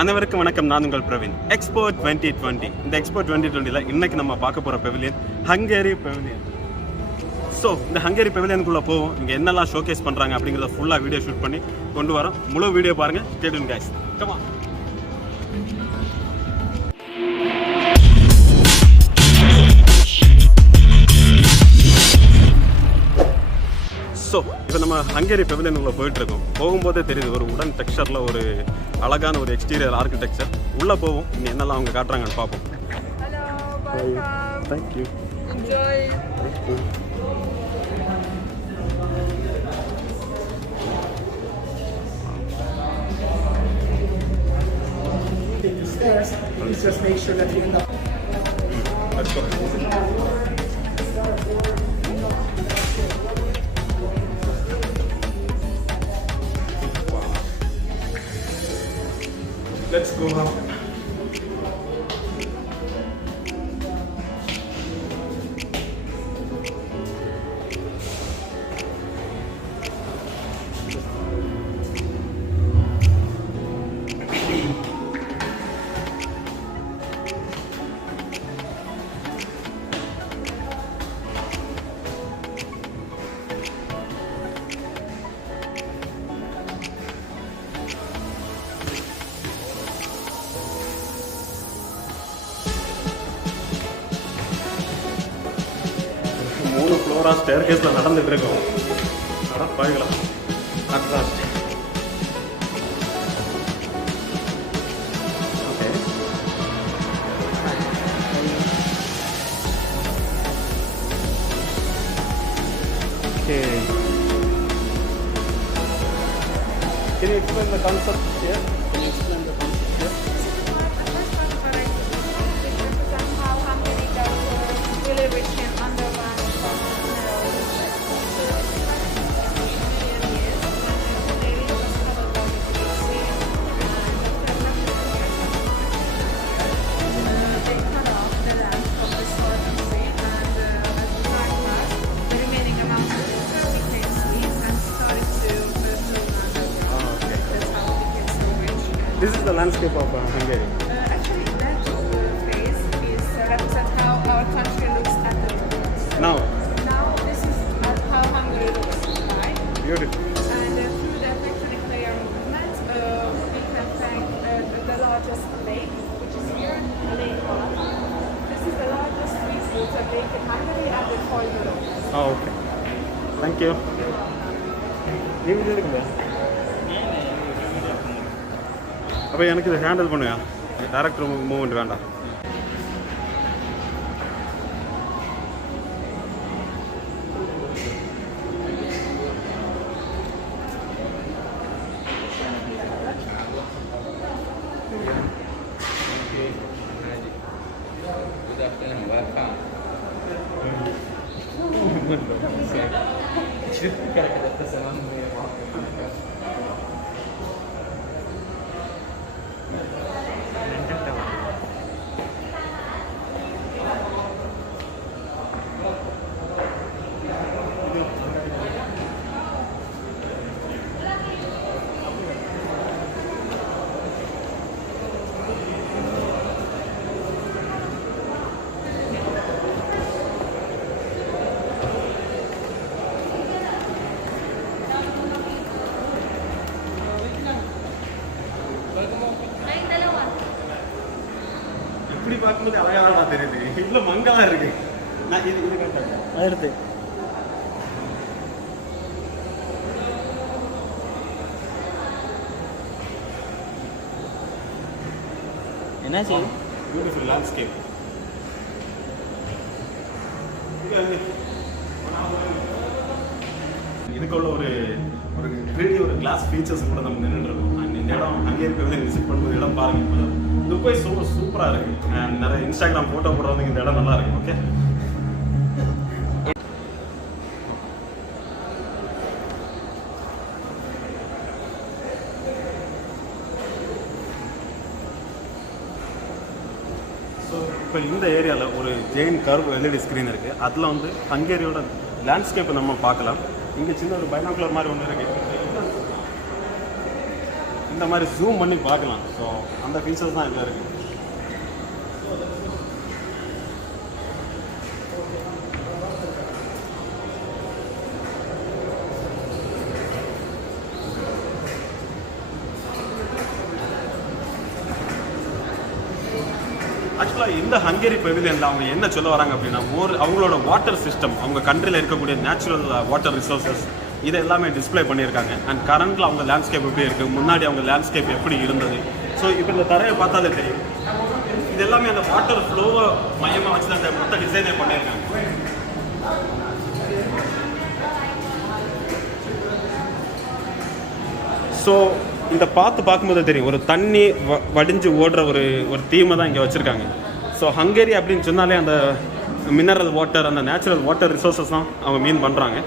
அனைவருக்கும் வணக்கம். நான் உங்கள் பிரவீன். எக்ஸ்போ 2020. இந்த எக்ஸ்போ 2020ல இன்னைக்கு நம்ம பார்க்க போகிற பெவிலியன் ஹங்கேரி பெவிலியன். ஸோ இந்த ஹங்கேரி பெவிலியனுக்குள்ளே போவோம். இங்கே என்னெல்லாம் ஷோகேஸ் பண்ணுறாங்க அப்படிங்கிறத ஃபுல்லாக வீடியோ ஷூட் பண்ணி கொண்டு வரோம். முழு வீடியோ பாருங்கள். Stay tune guys. Come on. So இப்போ நம்ம ஹங்கேரி பெவிலியனுக்குள்ளே போயிட்டுருக்கோம். போகும்போதே தெரியுது ஒரு உடன் டெக்ஸ்சரில் ஒரு அழகான ஒரு எக்ஸ்டீரியர் ஆர்கிடெக்சர். உள்ளே போவோம். இங்கே என்னெல்லாம் அவங்க காட்டுறாங்கன்னு பார்ப்போம். Thank you. Stairs. Please just make sure that you end up. Let's go. Let's go up. ஃப்ளோரா ஸ்டேர் கேஸில் நடந்துட்டு இருக்கோம். பாய்க்கலாம். At last okay. Okay. Can you explain the concept here? Can you explain the concept here? How Hungary does really rich and underground. This is the landscape of Hungary. Actually, that phase is represent how our country looks at the moment. Now, this is how Hungary looks like. beautiful. And through the tectonic layer movement, we can find the largest lake, which is here, Lake Bodin. This is the largest freshwater lake in Hungary and in all Europe. Oh, okay. Thank you. அப்போ எனக்கு இதை ஹேண்டில் பண்ணுங்க. Direct movement வேண்டாம். இப்படி பார்க்கும்போது அழகாக தெரியுது. இவ்வளோ மங்கலாக இருக்கு. நான் இது கரெக்டாக அடுத்து என்னாச்சு? Beautiful landscape. இதுக்குள்ள ஒரு ஒரு 3D ஒரு கிளாஸ் ஃபீச்சர்ஸ் கூட நம்ம நின்றுட்டு இருக்கோம். அண்ட் இந்த இடம் ஹங்கேரி பெவிலியன் விசிட் பண்ணும்போது இடம் பாருங்க. துபாய் சூப்பராக இருக்கு. அண்ட் நிறைய இன்ஸ்டாகிராம் ஃபோட்டோ போடுறவங்க இந்த இடம் நல்லா இருக்கு. ஓகே. ஸோ இப்போ இந்த ஏரியாவில் ஒரு ஜெயின் கர்வ் எல்இடி ஸ்க்ரீன் இருக்குது. அதில் வந்து ஹங்கேரியோட லேண்ட்ஸ்கேப்பை நம்ம பார்க்கலாம். இங்கே சின்ன ஒரு பைனாகுலர் மாதிரி ஒன்று இருக்குது. இந்த மாதிரி ஜூம் பண்ணி பார்க்கலாம். ஸோ அந்த ஃபீச்சர்ஸ் தான் இதில் இருக்குது. ஆக்சுவலாக இந்த ஹங்கேரி பெவிலியனில் அவங்க என்ன சொல்ல வராங்க அப்படின்னா அவங்களோட வாட்டர் சிஸ்டம், அவங்க கண்ட்ரியில் இருக்கக்கூடிய நேச்சுரல் வாட்டர் ரிசோர்ஸஸ் இதை எல்லாமே டிஸ்பிளே பண்ணியிருக்காங்க. அண்ட் கரண்ட்டில் அவங்க லேண்ட்ஸ்கேப் எப்படி இருக்குது, முன்னாடி அவங்க லேண்ட்ஸ்கேப் எப்படி இருந்தது. ஸோ இப்போ இந்த தரையை பார்த்தாலே தெரியும், இது எல்லாமே அந்த வாட்டர் ஃப்ளோவை மையமாக வச்சு தான் அந்த மொத்த டிசைனே பண்ணியிருக்காங்க. ஸோ இந்த பார்க்கும்போது தெரியும், ஒரு தண்ணி வடிஞ்சு ஓடுற ஒரு தீமை தான் இங்கே வச்சுருக்காங்க. ஸோ ஹங்கேரி அப்படின்னு சொன்னாலே அந்த மினரல் வாட்டர், அந்த நேச்சுரல் வாட்டர் ரிசோர்ஸஸ் தான் அவங்க மீன் பண்ணுறாங்க.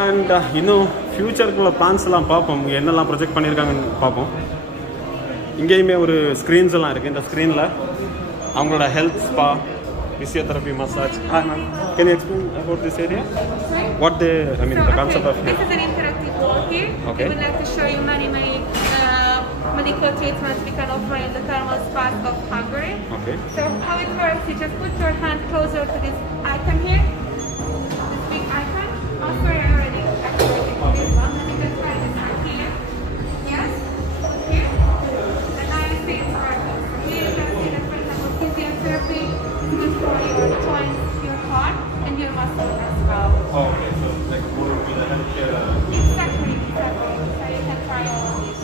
அண்ட் இன்னும் ஃப்யூச்சருக்குள்ள பிளான்ஸ்லாம் பார்ப்போம், என்னெல்லாம் ப்ரொஜெக்ட் பண்ணியிருக்காங்கன்னு பார்ப்போம். இங்கேயுமே ஒரு ஸ்க்ரீன்ஸ் எல்லாம் இருக்குது. இந்த ஸ்க்ரீனில் அவங்களோட health spa, physiotherapy, massage. Hi ma'am, can you explain about this area? What the concept of this is an interactive wall here. Okay. We would like to show you many medical treatments we can offer in the thermal spas of Hungary. Okay. So how it works, you just put your hand closer to this icon here, this big icon. Oh sorry, I already activated this one. You can try this one here. Yes, here. And now you see it's working. Here you can see that, for example, physiotherapy is good for your joints, your heart, and your muscles as well. Oh, okay, so like more to the healthcare. Exactly. So you can try all of these.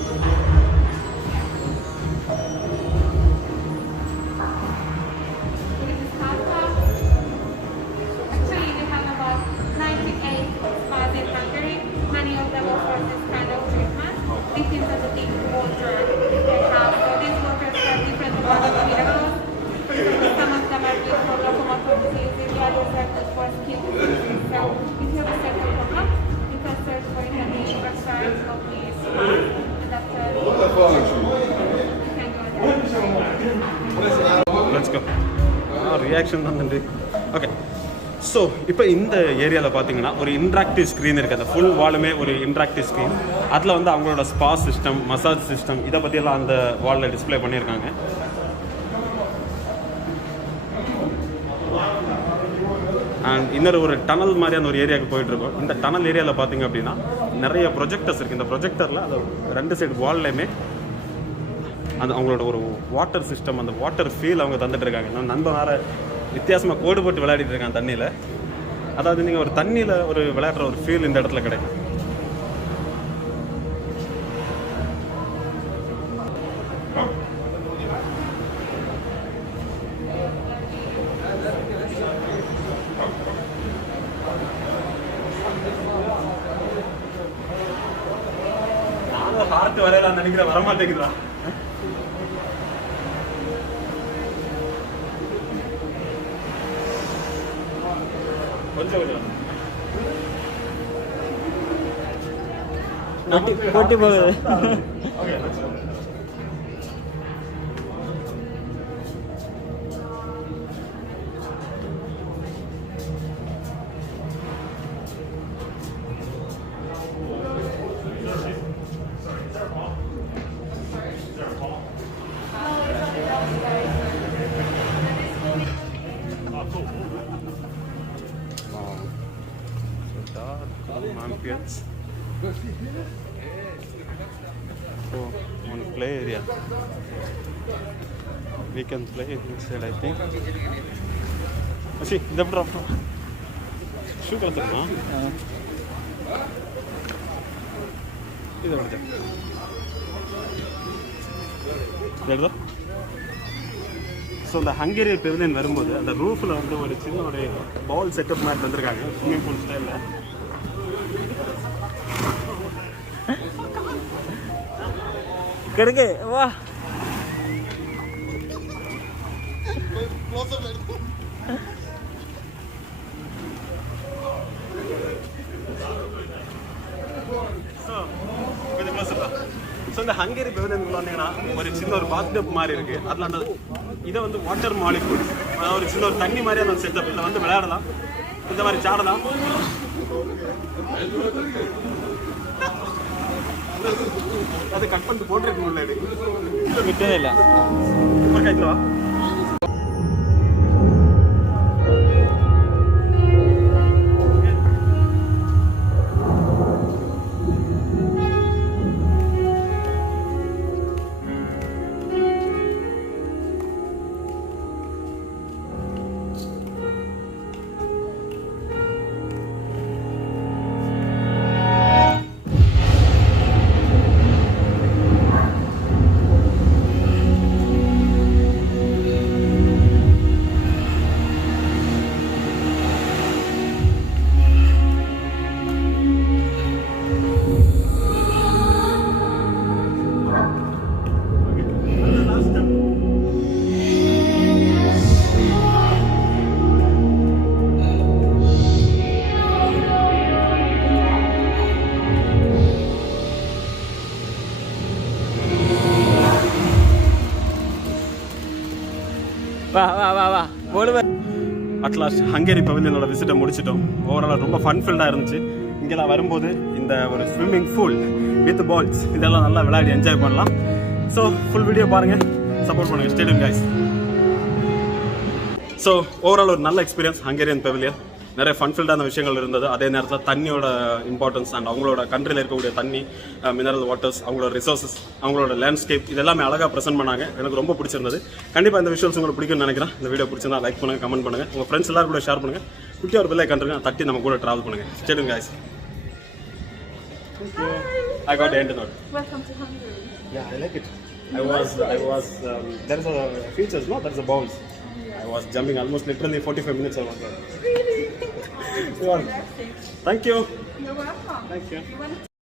This is Halka. Actually, we have about 98 spas in Hungary. Many of them offer this kind of treatment. This is the deep water they have. So these waters have different amounts of minerals. For example, some of them are good for locomotor diseases, the others are good for skin diseases. So if you have a certain problem, you can search for it on the website of these spas, and after you can go there. Let's go. Reaction தான். Okay, so இப்போ இந்த ஏரியாவில் பார்த்தீங்கன்னா ஒரு interactive screen இருக்குது. அந்த ஃபுல் வாலுமே ஒரு இன்ட்ராக்டிவ் ஸ்க்ரீன். அதில் வந்து அவங்களோட ஸ்பா சிஸ்டம், மசாஜ் சிஸ்டம், இதை பற்றியெல்லாம் அந்த வாலில் டிஸ்பிளே பண்ணியிருக்காங்க. அண்ட் இன்னொரு ஒரு டனல் மாதிரியான ஒரு ஏரியாவுக்கு போயிட்டுருக்கோம். இந்த டனல் ஏரியாவில் பார்த்தீங்க அப்படின்னா நிறைய ப்ரொஜெக்டர்ஸ் இருக்குது. இந்த ப்ரொஜெக்டரில் அந்த 2 சைடு வால்லையுமே அந்த அவங்களோட ஒரு வாட்டர் சிஸ்டம், அந்த வாட்டர் ஃபீல் அவங்க தந்துட்டு இருக்காங்க. நம்ம நண்பன் வேறு வித்தியாசமாக கோடு போட்டு விளையாடிட்டு இருக்காங்க தண்ணியில். அதாவது நீங்கள் ஒரு தண்ணியில் ஒரு விளையாடுற ஒரு ஃபீல் இந்த இடத்துல கிடைக்கும். நானும் ஹார்ட் வரையலாம் நினைக்கிறேன், வரமாட்டேங்குதா? கொஞ்சம் போட்டி போகுது. Okay, ambience. So one play area, we can play inside, I think. See, the drop shoe करते हैं ना, इधर जा, देख लो. ஸோ இந்த ஹங்கேரி பெவிலியன் வரும்போது அந்த ரூஃபில் வந்து ஒரு சின்ன ஒரு பால் செட்டப் மாதிரி தந்துருக்காங்க, ஸ்விம்மிங் பூல் ஸ்டைலில். करके वाह ஸோ இந்த ஹங்கேரி பெவிலியன் வந்தீங்கன்னா ஒரு சின்ன ஒரு பாத்டப் மாதிரி இருக்குது. அதில் அந்த இதை வந்து வாட்டர் மாலிகூல், ஒரு சின்ன ஒரு தண்ணி மாதிரியான ஒரு செட்டப். இதில் வந்து விளையாடலாம், இந்த மாதிரி சாடலாம். அதை கட் பண்ணிட்டு போட்டுருக்கு முன்னாடி விட்டதே இல்லை. ஒரு கைத்துல வா. வா போடுவேன். அட்லாஸ்ட் ஹங்கேரி பவிலியனோட விசிட்டை முடிச்சிட்டோம். ஓவராலாக ரொம்ப ஃபன் ஃபீல்டாக இருந்துச்சு. இங்கெல்லாம் வரும்போது இந்த ஒரு ஸ்விம்மிங் பூல் வித் பால்ஸ் இதெல்லாம் நல்லா விளையாடி என்ஜாய் பண்ணலாம். ஸோ ஃபுல் வீடியோ பாருங்கள், சப்போர்ட் பண்ணுங்கள். Stadium guys. ஸோ ஓவரால் ஒரு நல்ல எக்ஸ்பீரியன்ஸ் ஹங்கேரியன் பவிலியன். நிறைய ஃபன்ஃபில்டான விஷயங்கள் இருந்தது. அதே நேரத்தில் தண்ணியோட இம்பார்ட்டன்ஸ் அண்ட் அவங்களோட கண்ட்ரியில் இருக்கக்கூடிய தண்ணி, மினரல் வாட்டர்ஸ், அவங்களோட ரிசோர்ஸஸ், அவங்களோட லேண்ட்ஸ்கேப் இதெல்லாமே அழகாக ப்ரெசென்ட் பண்ணாங்க. எனக்கு ரொம்ப பிடிச்சிருந்தது. கண்டிப்பாக இந்த விஷயம்ஸ் உங்களுக்கு பிடிக்கும்னு நினைக்கிறேன். இந்த வீடியோ பிடிச்சிருந்தா லைக் பண்ணுங்கள், கமெண்ட் பண்ணுங்கள், உங்கள் ஃப்ரெண்ட்ஸ் எல்லாரும் கூட ஷேர் பண்ணுங்கள். குட்டி ஒரு பிள்ளை கண்ட்ருங்க தட்டி நம்ம கூட ட்ராவல் பண்ணுங்கள். Stadium guys. I got the end note. Welcome to Hungary. Yeah, I like it. I was there's a features, no? There's a balls. I was jumping almost literally 45 minutes or something. Really? Thank you. You're welcome. Thank you. You want to